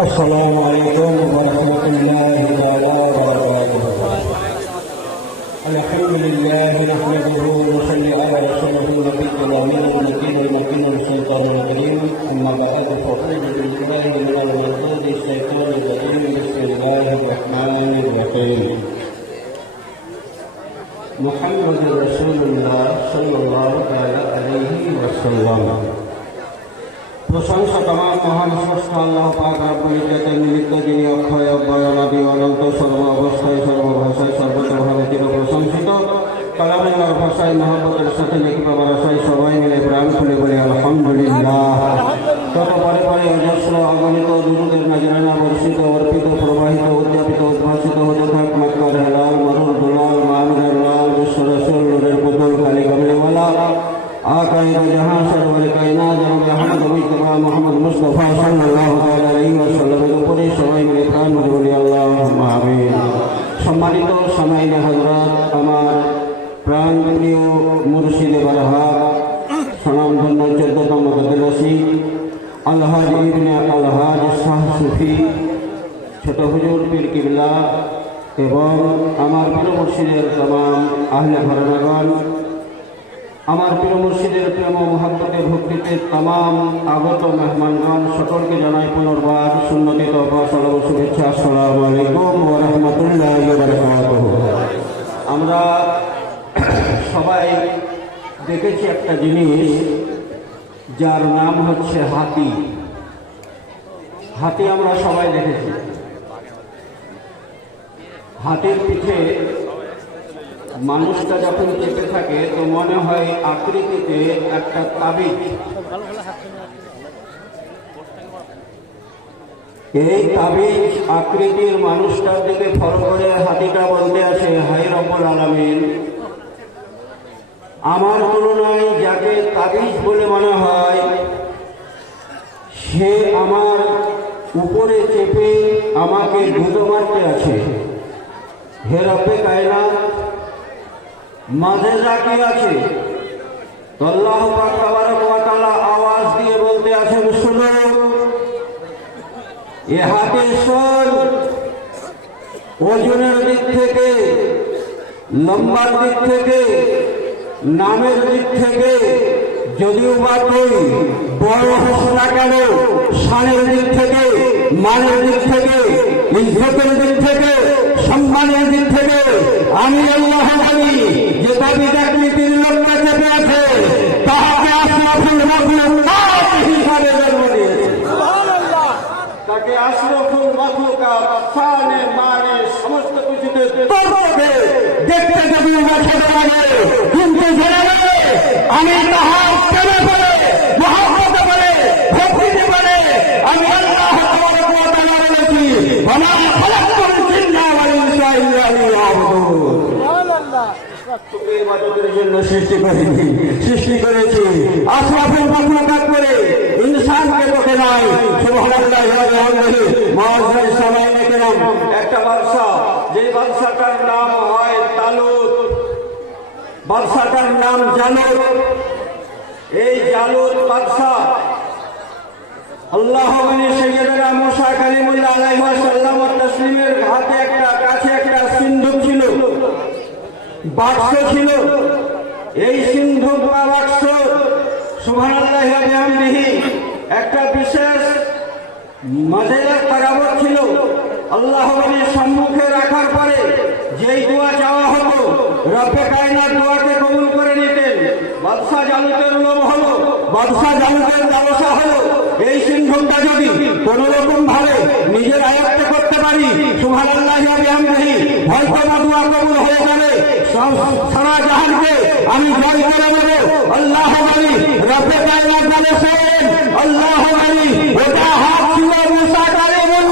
السلام عليكم ورحمة الله تعالى وبركاته. الحمد لله نحمده ونصلي على رسوله النبي الأمين المكين المكين السلطان الكريم. أما بعد فأعوذ بالله من المردود الشيطان الرجيم. بسم الله الرحمن الرحيم. محمد رسول الله صلى الله عليه وسلم. প্রশংসা তোমার মহান স্রষ্টা আল্লাহ পাক রব্বুল ইজ্জতের নিমিত্ত যিনি অক্ষয় অব্যয়নাদি অনন্ত, সর্ব অবস্থায় সর্বভাষায় সর্বতভাবে চির প্রশংসিত। কালামের ভাষায় মহাপতের সাথে লিখিবা ভাষায় সবাই মিলে প্রাণ খুলে বলে, আলহামদুলিল্লাহ। তত পরে পরে অজস্র অর্পিত, প্রবাহিত, উদ্যাপিত قائد الحاشر والكائنات محمد مصطفى محمد مصطفى صلى الله تعالى عليه وسلم উপরে সবাই মিলে প্রাণ ভরে বলি আল্লাহ আমিন সম্মানিত সামাইলে হজরত আমার প্রাণ প্রিয় মুর্শিদে বারহা সনামধন্য চোদ্দতম বদলসি আলহাজ ইবনে আলহাজ শাহ সুফি, ছোট হুজুর পীর কিবলা এবং আমার প্রিয় মুর্শিদের তমাম আহলে ঘরানাগণ আমার প্রিয় মুর্শিদের প্রেম ও ভক্তিতে তাম আগত মেহমানগণ সকলকে জানাই পুনর্বার সুন্নতি শুভেচ্ছা। আসসালামু আমরা সবাই দেখেছি একটা জিনিস, যার নাম হচ্ছে হাতি। হাতি আমরা সবাই দেখেছি। হাতির পিঠে মানুষটা যখন চেপে থাকে, তো মনে হয় আকৃতিতে একটা তাবিজ। এই তাবিজ আকৃতির মানুষটার দিকে ফলো করে হাতিটা বলতে আসে হাই রব্বুল আলমিন। আমার তুলনায় যাকে তাবিজ বলে মনে হয়, সে আমার উপরে চেপে আমাকে গুঁতো মারতে আছে হে রব্বে কায়নাত মাঝে যা কি আছে আওয়াজ দিয়ে বলতে আছেন, শুনো, এ হাতে শোন ওজনের দিক থেকে, লম্বার দিক থেকে, নামের দিক থেকে, যদিও বা তুই বড় হোস না কেন সানের দিক থেকে মানের দিক থেকে, ইজ্জতের দিক থেকে সম্মানের দিক থেকে আমি আল্লাহ বলি যে দাবি চাকরিটির লোকটা চেপে আছে তাহাকে আশরাফুল মাখলুকাত হিসাবে জন্ম দিয়েছে তাকে আশরাফুল মাখলুকাত শানে মানে সমস্ত তোরকে দেখতে যদি রেখে লাগে কিন্তু নেবে আমি তাহার কেন করে মহাব্বত করে ভক্তিতে করে আমি আল্লাহ বলেছি। জিন্না ওয়াল ইনসা ইল্লা লিয়াবুদুন তোকে ইবাদতের জন্য সৃষ্টি করেছি সৃষ্টি করেছি। আশরাফুল মাখলুকাত করে, ইনসানকে তোকে নাই। সুবহানাল্লাহ ওয়া কেরাম একটা বাদশা যে বাদশাটার নাম হয় তালুত, বাদশাটার নাম জালুত। এই জালুত বাদশা আল্লাহ মানে মুসা কালিমুল্লাহ আলাইহি ওয়াসাল্লাম ও তাসলিমের হাতে একটা, কাছে একটা সিন্ধুক ছিল, বাক্স ছিল। এই সিন্ধুক বা বাক্স ওয়া একটা বিশেষ মাঝের তাগাবত ছিল। আল্লাহ সম্মুখে রাখার পরে যেই দোয়া চাওয়া হতো, রব্বে কায়নাত দোয়াকে কবুল করে নিতেন। বাদশাহ জালুতের লোভ হলো বাদশাহ জালুতের ব্যবসা হলো। এই সিন্ধুকটা যদি কোন রকম ভাবে নিজের আয়ত্তে করতে পারি, সুবহানাল্লাহি ওয়া বিহামদিহি, হয়তো না দোয়া কবুল হয়ে যাবে। সারা জাহানকে আমি জয় করে দেব আল্লাহ বলি রব্বে কায়নাত বলেছেন আল্লাহ বলি ওটা হাত ছিল মুসা কালিমুল্লাহ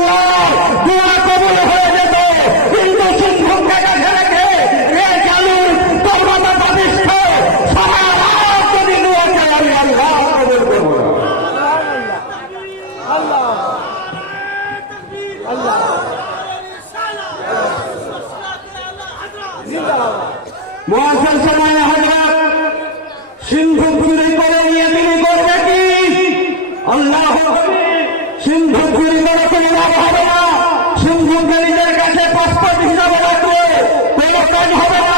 যে পাসপোর্ট হিসাবে রাখলে কোনো কাজ হবে না।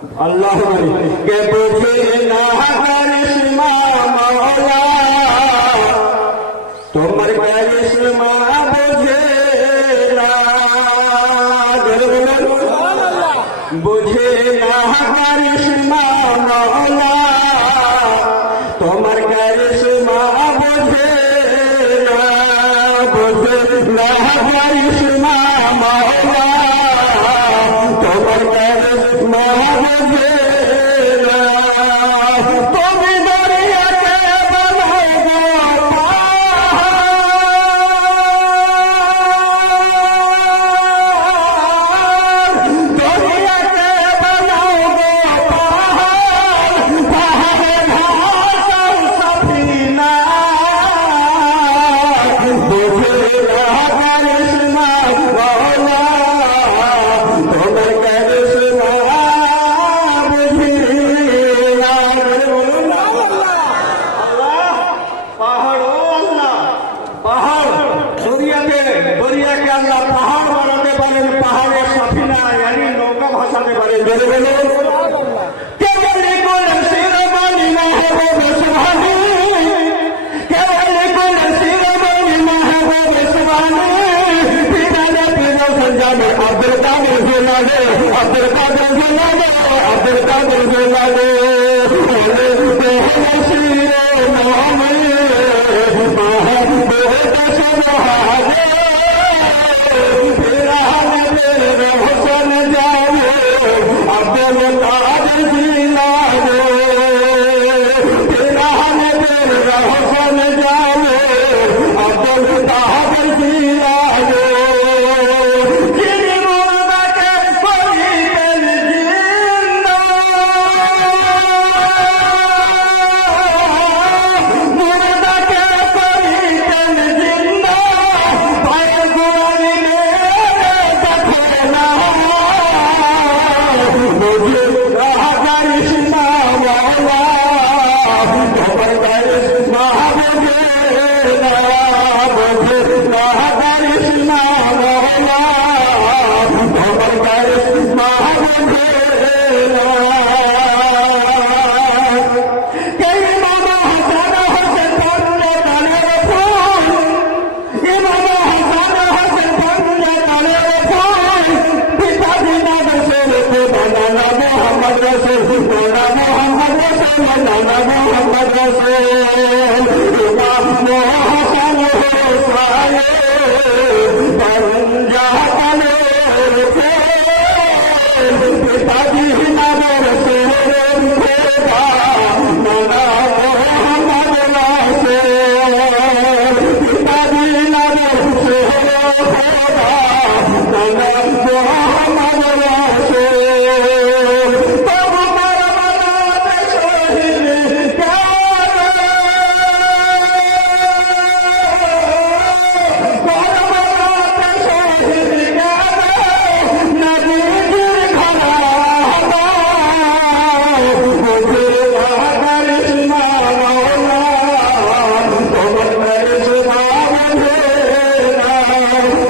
আল্লাহ কে বোঝে না তোমার বোঝে না বোঝে না কারিশমা মাওলা তোমার কারিশমা বোঝে না বোঝে না কারিশমা মাওলা তোমার কারিশমা अब्दुल कादिर जिलाने अब्दुल कादिर जिलाने अब्दुल कादिर जिलाने हुसन जाने अब्दुल कादिर जिला সঞ্জাবে আব্দুল কাদের জিলানে আব্দুল কাদের জিলানে আব্দুল কাদের জিলানে అన్నారు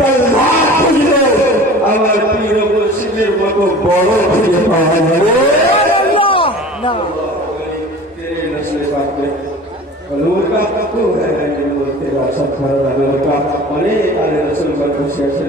একটা লাভ খুঁজলে আমার প্রিয় মসজিদের মতো বড় খুঁজে পাওয়া যাবে। লড়কা তো হ্যাঁ, হ্যাঁ, হ্যাঁ বলতে রাসন খারাপ লড়কা অনেক আগে রাসন খারাপ বসে আছেন